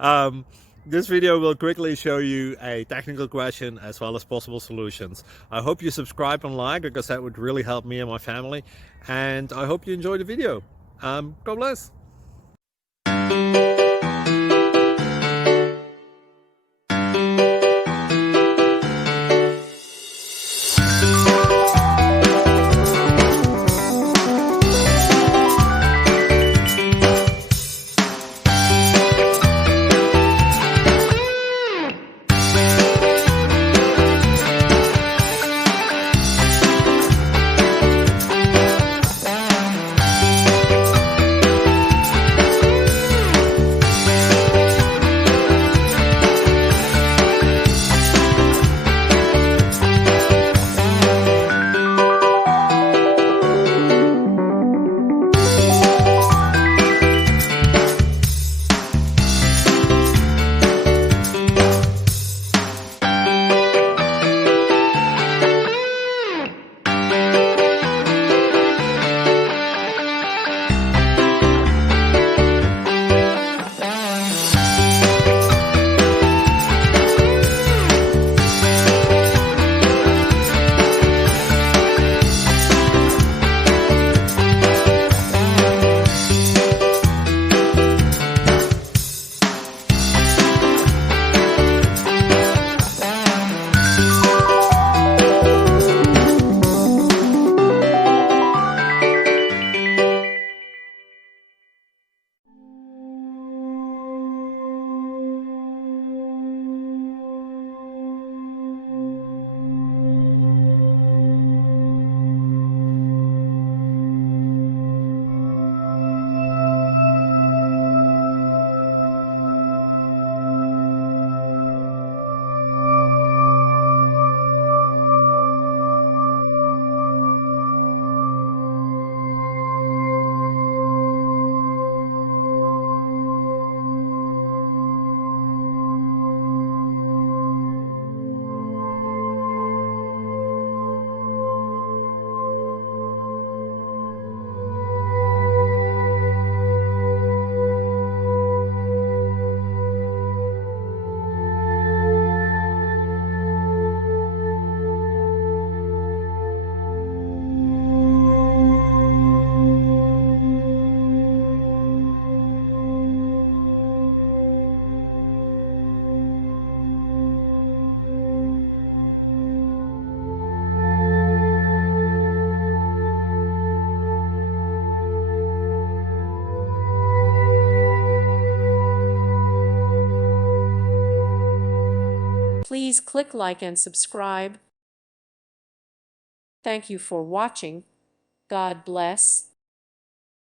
um, this video will quickly show you a technical question as well as possible solutions. I hope you subscribe and like, because that would really help me and my family. And I hope you enjoy the video. God bless. Please click like and subscribe. Thank you for watching. God bless.